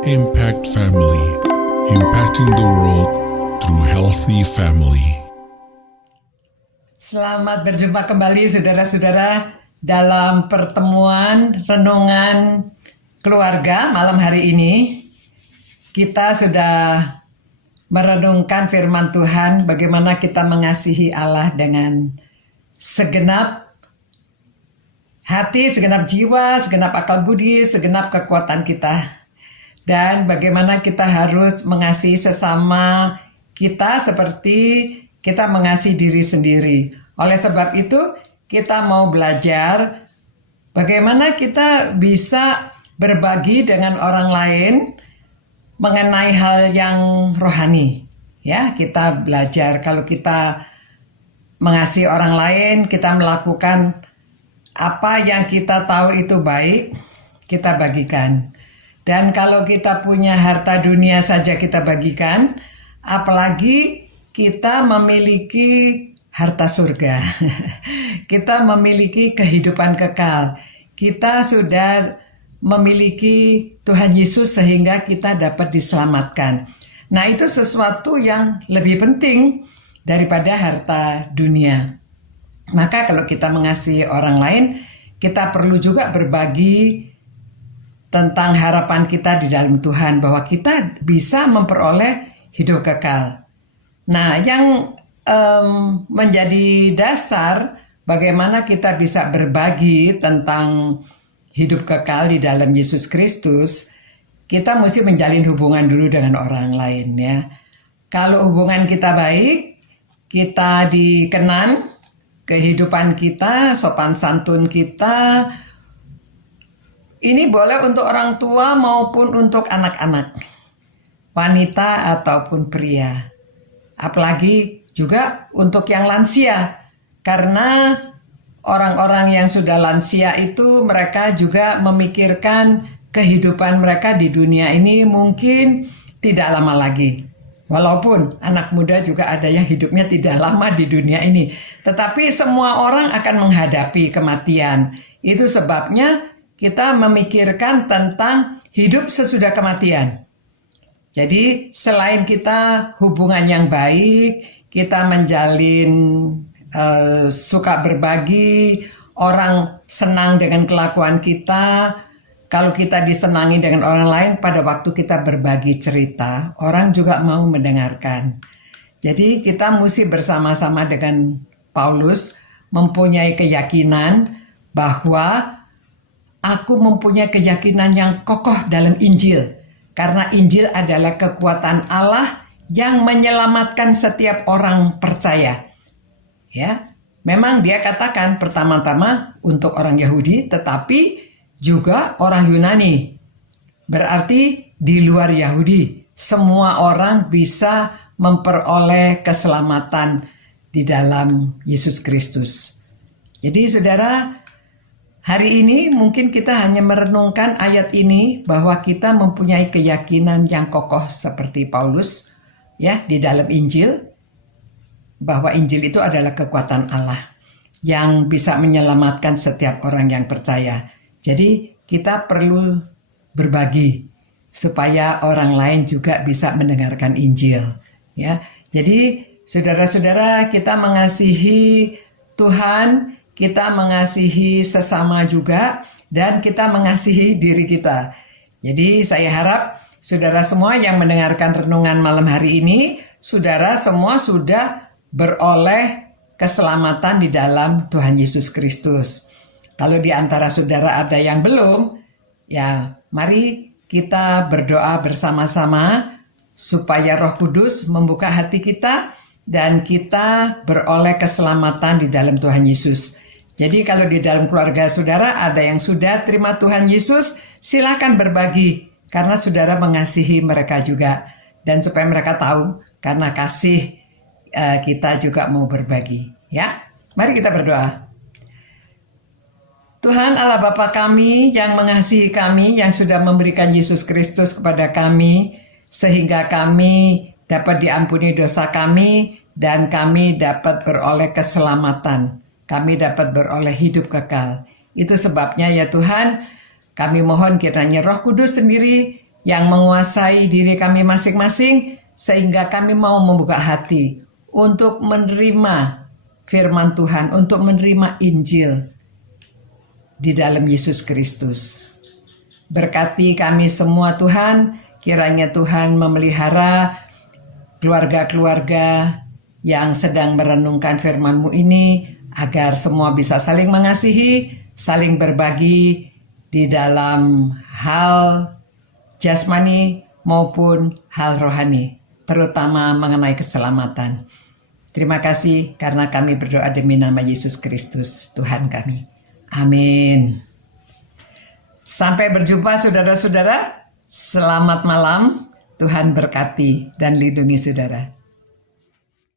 Impact Family, impacting the world through healthy family. Selamat berjumpa kembali saudara-saudara dalam pertemuan renungan keluarga malam hari ini. Kita sudah merenungkan firman Tuhan bagaimana kita mengasihi Allah dengan segenap hati, segenap jiwa, segenap akal budi, segenap kekuatan kita. Dan bagaimana kita harus mengasihi sesama kita seperti kita mengasihi diri sendiri. Oleh sebab itu, kita mau belajar bagaimana kita bisa berbagi dengan orang lain mengenai hal yang rohani. Ya, kita belajar kalau kita mengasihi orang lain, kita melakukan apa yang kita tahu itu baik, kita bagikan. Dan kalau kita punya harta dunia saja kita bagikan, apalagi kita memiliki harta surga. Kita memiliki kehidupan kekal. Kita sudah memiliki Tuhan Yesus sehingga kita dapat diselamatkan. Nah, itu sesuatu yang lebih penting daripada harta dunia. Maka kalau kita mengasihi orang lain, kita perlu juga berbagi tentang harapan kita di dalam Tuhan bahwa kita bisa memperoleh hidup kekal. Nah, yang menjadi dasar bagaimana kita bisa berbagi tentang hidup kekal di dalam Yesus Kristus, kita mesti menjalin hubungan dulu dengan orang lain ya. Kalau hubungan kita baik, kita dikenan, kehidupan kita, sopan santun kita, ini boleh untuk orang tua maupun untuk anak-anak, wanita ataupun pria. Apalagi juga untuk yang lansia, karena orang-orang yang sudah lansia itu mereka juga memikirkan kehidupan mereka di dunia ini mungkin tidak lama lagi. Walaupun anak muda juga ada yang hidupnya tidak lama di dunia ini. Tetapi semua orang akan menghadapi kematian. Itu sebabnya kita memikirkan tentang hidup sesudah kematian. Jadi selain kita hubungan yang baik, kita menjalin suka berbagi, orang senang dengan kelakuan kita. Kalau kita disenangi dengan orang lain, pada waktu kita berbagi cerita, orang juga mau mendengarkan. Jadi kita mesti bersama-sama dengan Paulus mempunyai keyakinan bahwa aku mempunyai keyakinan yang kokoh dalam Injil. Karena Injil adalah kekuatan Allah yang menyelamatkan setiap orang percaya. Ya, memang dia katakan pertama-tama untuk orang Yahudi, tetapi juga orang Yunani. Berarti di luar Yahudi, semua orang bisa memperoleh keselamatan di dalam Yesus Kristus. Jadi saudara, hari ini mungkin kita hanya merenungkan ayat ini bahwa kita mempunyai keyakinan yang kokoh seperti Paulus ya di dalam Injil, bahwa Injil itu adalah kekuatan Allah yang bisa menyelamatkan setiap orang yang percaya. Jadi kita perlu berbagi supaya orang lain juga bisa mendengarkan Injil ya. Jadi saudara-saudara, kita mengasihi Tuhan, kita mengasihi sesama juga, dan kita mengasihi diri kita. Jadi saya harap saudara semua yang mendengarkan renungan malam hari ini, saudara semua sudah beroleh keselamatan di dalam Tuhan Yesus Kristus. Kalau di antara saudara ada yang belum, ya mari kita berdoa bersama-sama supaya Roh Kudus membuka hati kita dan kita beroleh keselamatan di dalam Tuhan Yesus. Jadi kalau di dalam keluarga saudara ada yang sudah terima Tuhan Yesus, silakan berbagi karena saudara mengasihi mereka juga. Dan supaya mereka tahu karena kasih kita juga mau berbagi. Ya, mari kita berdoa. Tuhan Allah Bapa kami yang mengasihi kami, yang sudah memberikan Yesus Kristus kepada kami, sehingga kami dapat diampuni dosa kami, dan kami dapat beroleh keselamatan. Kami dapat beroleh hidup kekal. Itu sebabnya ya Tuhan, kami mohon kiranya Roh Kudus sendiri yang menguasai diri kami masing-masing, sehingga kami mau membuka hati untuk menerima firman Tuhan, untuk menerima Injil di dalam Yesus Kristus. Berkati kami semua Tuhan, kiranya Tuhan memelihara keluarga-keluarga yang sedang merenungkan firman-Mu ini, agar semua bisa saling mengasihi, saling berbagi di dalam hal jasmani maupun hal rohani, terutama mengenai keselamatan. Terima kasih karena kami berdoa demi nama Yesus Kristus, Tuhan kami. Amin. Sampai berjumpa saudara-saudara. Selamat malam. Tuhan berkati dan lindungi saudara.